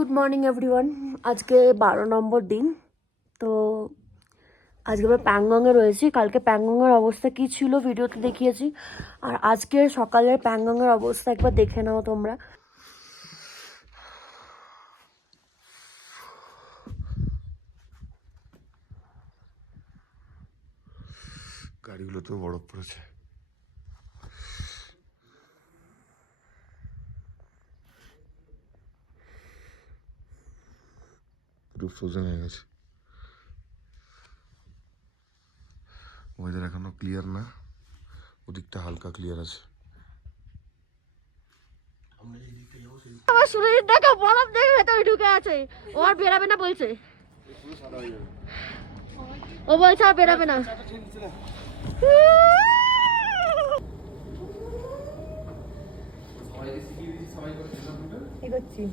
Good morning everyone. আজকে 12 নম্বর দিন। তো আজকে আমরা প্যাংগংয়ে রয়েছি। কালকে প্যাংগংয়ের অবস্থা কী ছিল ভিডিওতে দেখিয়েছি, আর আজকের সকালের প্যাংগংয়ের অবস্থা একবার দেখে নাও তোমরা। গাড়িগুলোতেও বরফ পড়েছে। পুরো ফ্রোজেন হয়ে গেছে। ওয়েদার এখনো ক্লিয়ার না, ওদিকটা হালকা ক্লিয়ার আছে। আমার শরীর দেখো বরফ দেখে ভেতরে ঢুকে আছে। ও আর বেরাবে না বলছে, ও বলছে আর বেরাবে না। এগোচ্ছি।